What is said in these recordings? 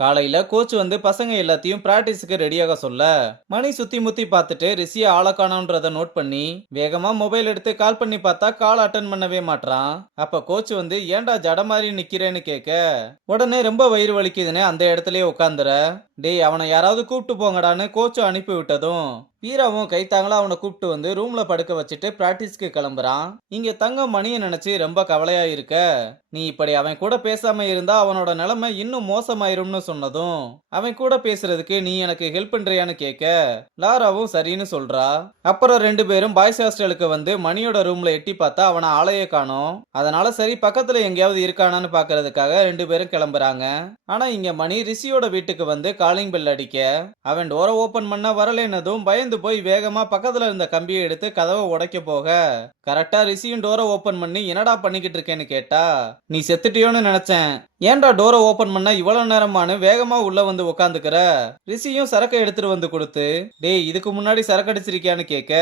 காலையில கோச் வந்து பசங்க எல்லாத்தையும் பிராக்டிஸுக்கு ரெடியாக சொல்ல மணி சுத்தி முத்தி பார்த்துட்டு ரிஷிய ஆள காணோன்றத நோட் பண்ணி வேகமா மொபைல் எடுத்து கால் பண்ணி பார்த்தா கால் அட்டன் பண்ணவே மாட்றான். அப்ப கோச் வந்து ஏன்டா ஜட மாதிரி நிக்கிறேன்னு கேட்க உடனே ரொம்ப வயிறு வலிக்குதுன்னு அந்த இடத்துலயே உட்காந்துற. டேய் அவனை யாராவது கூப்பிட்டு போங்கடான்னு கோச்சும் அனுப்பி விட்டதும் வீராவும் கைத்தாங்களா அவனை கூப்பிட்டு வந்து ரூம்ல படுக்க வச்சுட்டு பிராக்டிஸ்க்கு கிளம்புறான். இங்க தங்கம் மணியை நினைச்சு ரொம்ப கவலையா இருக்க, நீ இப்படி அவன் கூட பேசாம இருந்தா அவனோட நிலைமை இன்னும் மோசமாயிரும்னு சொன்னதும் அவன் கூட பேசுறதுக்கு நீ எனக்கு ஹெல்ப் பண்றியான்னு கேட்க லாராவும் சரின்னு சொல்றா. அப்புறம் ரெண்டு பேரும் பாய்ஸ் ஹாஸ்டலுக்கு வந்து மணியோட ரூம்ல எட்டி பார்த்தா அவனை ஆளையே காணோம். அதனால சரி பக்கத்துல எங்கேயாவது இருக்கானான்னு பாக்குறதுக்காக ரெண்டு பேரும் கிளம்புறாங்க. ஆனா இங்க மணி ரிஷியோட வீட்டுக்கு வந்து காலிங் பெல் அடிக்க அவன் டோரை ஓபன் பண்ண வரலன்னதும் பயந்து போய் வேகமா பக்கத்துல இருந்த கம்பியை எடுத்து கதவை உடைக்க போக கரெக்டா ரிஷியும் டோரை ஓபன் பண்ணி என்னடா பண்ணிக்கிட்டு இருக்கேன்னு கேட்டா, நீ செத்துட்டியோன்னு நினைச்சேன், ஏன்டா டோரை ஓபன் பண்ண இவ்வளவு நேரமானு வேகமா உள்ள வந்து உக்காந்துக்கிற. ரிஷியும் சரக்கை எடுத்துட்டு வந்து கொடுத்து, டேய் இதுக்கு முன்னாடி சரக்கு அடிச்சிருக்கியான்னு கேட்க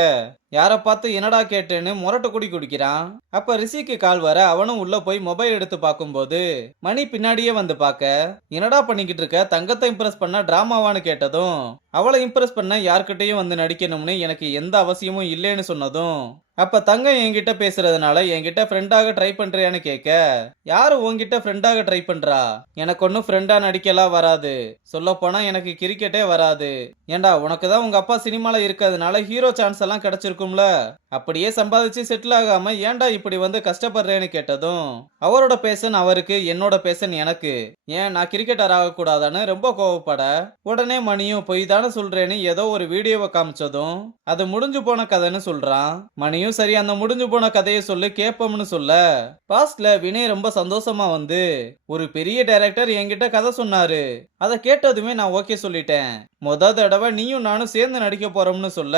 யார பார்த்து என்னடா கேட்டேன்னு முரட்டு குடி குடிக்கிறான். அப்ப ரிஷிக்கு கால் வர அவனும் உள்ள போய் மொபைல் எடுத்து பார்க்கும்போது மணி பின்னாடியே வந்து பார்க்க என்னடா பண்ணிக்கிட்டு இருக்க, தங்கத்தை இம்ப்ரெஸ் பண்ண டிராமாவான்னு கேட்டதும் அவளை இம்ப்ரெஸ் பண்ண யார்கிட்டயும் வந்து நடிக்கணும்னு எனக்கு எந்த அவசியமும் இல்லைன்னு சொன்னதும் அப்ப தங்கம் என்கிட்ட பேசுறதுனால என்கிட்ட ஃப்ரெண்டாக ட்ரை பண்றியான்னு கேட்க யாரு உன்கிட்ட ஃப்ரெண்டாக ட்ரை பண்றா, எனக்கு ஒன்னும் ஃப்ரெண்டா நடிக்கலாம் வராது, சொல்ல போனா எனக்கு கிரிக்கெட்டே வராது. ஏண்டா உனக்கு தான் உங்க அப்பா சினிமால இருக்கிறதுனால ஹீரோ சான்ஸ் எல்லாம் கிடைச்சிருக்கும்ல, அப்படியே சம்பாதிச்சு செட்டில் ஆகாம ஏன்டா இப்படி வந்து கஷ்டப்படுறேன்னு கேட்டதும் அவரோட பேசன் அவருக்கு என்னோட பேசன் எனக்கு, ஏன் நான் கிரிக்கெட்டர் ஆகக்கூடாதான்னு ரொம்ப கோவப்பட உடனே மணியும் பொய் தானே சொல்றேன்னு ஏதோ ஒரு வீடியோவை காமிச்சதும் அது முடிஞ்சு போன கதைன்னு சொல்றான். மணியும் சரி அந்த முடிஞ்சு போன கதையை சொல்லி கேட்போம்னு சொல்ல பாஸ்ட்ல வினய் ரொம்ப சந்தோஷமா வந்து ஒரு பெரிய டைரக்டர் என்கிட்ட கதை சொன்னாரு, அதை கேட்டதுமே நான் ஓகே சொல்லிட்டேன், முத தடவை நீயும் நானும் சேர்ந்து நடிக்க போறோம்னு சொல்ல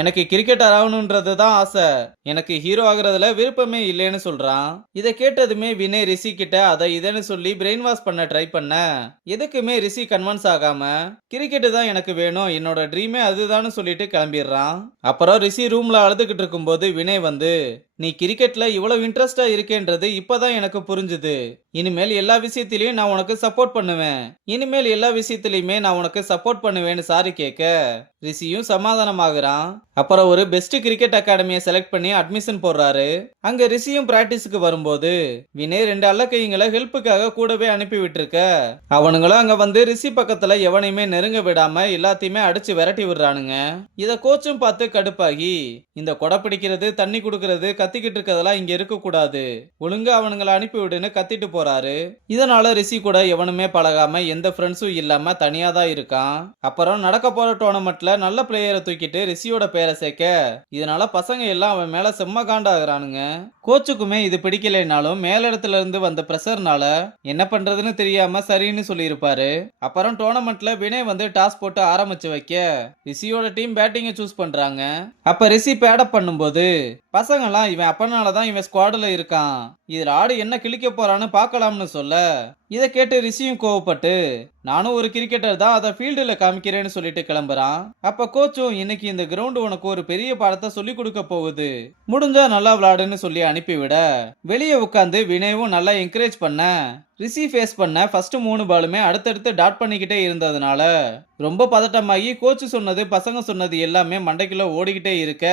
எனக்கு கிரிக்கெட்டர் ஆகணும்ன்றது தான் ஆசை, எனக்கு ஹீரோ ஆகுறதுல விருப்பமே இல்லைன்னு சொல்றான். இதை கேட்டதுமே வினய் ரிஷி கிட்ட அதை இதன்னு சொல்லி பிரெயின் வாஷ் பண்ண ட்ரை பண்ண எதுக்குமே ரிஷி கன்வென்ஸ் ஆகாம கிரிக்கெட் தான் எனக்கு வேணும், என்னோட ட்ரீமே அதுதான்னு சொல்லிட்டு கிளம்பிடுறான். அப்புறம் ரிஷி ரூம்ல அழுதுகிட்டு இருக்கும்போது வினய் வந்து நீ கிரிக்கெட்ல இவ்வளவு இன்ட்ரெஸ்டா இருக்கேன்றது இப்பதான் எனக்கு புரிஞ்சுது, இனிமேல் எல்லா விஷயத்திலயும் நான் உனக்கு சப்போர்ட் பண்ணுவேன், இனிமேல் எல்லா விஷயத்திலயுமே நான் உனக்கு சப்போர்ட் பண்ணுவேன்னு சாரி கேட்க ரிஷியும் சமாதானமாகறான். அப்புறம் ஒரு பெஸ்ட் கிரிக்கெட் அகாடமியை செலக்ட் பண்ணி அட்மிஷன் போடுறாரு. அங்க ரிஷியும் பிராக்டிஸ்க்கு வரும்போது வினய் ரெண்டு அல்லக்கைங்களை ஹெல்ப்புக்காக கூடவே அனுப்பி விட்டுருக்க அவனுங்களும் அங்க வந்து ரிஷி பக்கத்துல எவனையுமே நெருங்க விடாம எல்லாத்தையுமே அடிச்சு விரட்டி விடுறானுங்க. இத கோச்சும் பார்த்து கடுப்பாகி இந்த கொடை பிடிக்கிறது தண்ணி குடுக்கறது கத்திக்கிட்டு இருக்கதெல்லாம் இங்க இருக்க கூடாது, ஒழுங்கா அவனுங்களை அனுப்பி விடுன்னு கத்திட்டு போறாரு. இதனால ரிஷி கூட எவனுமே பழகாம எந்த ஃப்ரெண்ட்ஸும் இல்லாம தனியா தான் இருக்கான். அப்புறம் நடக்க போற டோர்னமெண்ட்ல நல்ல பிளேயரை தூக்கிட்டு ரிஷியோட பேரை சேர்க்க இதனால பசங்க எல்லாம் அவன் மேல செம்ம காண்டாகிறானுங்க. கோச்சுக்குமே இது பிடிக்கலைனாலும் மேலிடத்துல இருந்து வந்த பிரஷர்னால என்ன பண்றதுன்னு தெரியாம சரின்னு சொல்லியிருப்பாரு. அப்புறம் டோர்னமெண்ட்ல வினய் வந்து டாஸ் போட்டு ஆரம்பிச்சு வைக்க ரிஷியோட டீம் பேட்டிங்கை சூஸ் பண்றாங்க. அப்ப ரிஷி பேடப் பண்ணும்போது பசங்கெல்லாம் இவன் அப்பனாலதான் இவன் ஸ்குவாட்ல இருக்கான், இதுல ஆடு என்ன கிழிக்க போறான்னு பாக்கலாம்னு சொல்ல இதை கேட்டு ரிஷியும் கோவப்பட்டு நானும் ஒரு கிரிக்கெட்டர் தான், அதை ஃபீல்டுல காமிக்கிறேன்னு சொல்லிட்டு கிளம்புறான். அப்ப கோச்சும் இன்னைக்கு இந்த கிரவுண்ட் உனக்கு ஒரு பெரிய பாடத்தை சொல்லி கொடுக்க போகுது, முடிஞ்சா நல்லா விளையாடுன்னு சொல்லி அனுப்பிவிட வெளியே உட்காந்து வினயும் நல்லா என்கரேஜ் பண்ண ரிஷி ஃபேஸ் பண்ண ஃபர்ஸ்ட் 3 பாலுமே அடுத்தடுத்து டாட் பண்ணிக்கிட்டே இருந்ததுனால ரொம்ப பதட்டமாகி கோச்சு சொன்னது பசங்க சொன்னது எல்லாமே மண்டைக்குள்ள ஓடிக்கிட்டே இருக்க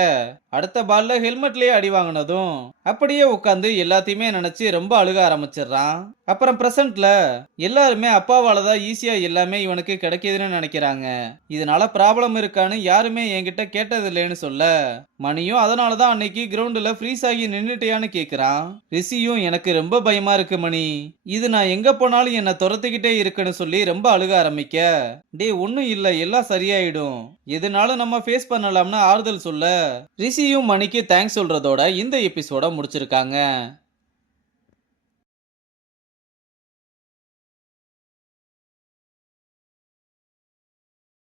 அடுத்த பால்ல ஹெல்மெட்லயே அடி வாங்கினதும் அப்படியே உட்காந்து எல்லாத்தையுமே நினைச்சு ரொம்ப அழுக ஆரம்பிச்சிடுறான். அப்புறம் பிரசன்ட்ல எல்லாருமே அப்பாவால தான் ஈஸியா எல்லாமே இவனுக்கு கிடைக்குதுன்னு நினைக்கிறாங்க, இதனால ப்ராப்ளம் இருக்கான்னு யாருமே என்கிட்ட கேட்டது இல்லைன்னு சொல்ல மணியும் அதனாலதான் அன்னைக்கு கிரவுண்டுல ஃப்ரீஸ் ஆகி நின்னுட்டியான்னு கேக்குறான். ரிஷியும் எனக்கு ரொம்ப பயமா இருக்கு மணி, இது நான் எங்க போனாலும் என்ன துரத்திக்கிட்டே இருக்குன்னு சொல்லி ரொம்ப அழுக ஆரம்பிக்க டே ஒன்னும் இல்ல எல்லாம் சரியாயிடும், எதுனாலும் நம்ம ஃபேஸ் பண்ணலாம்னு ஆறுதல் சொல்ல ரிஷியும் மணிக்கு தேங்க்ஸ் சொல்றதோட இந்த எபிசோட முடிச்சிருக்காங்க.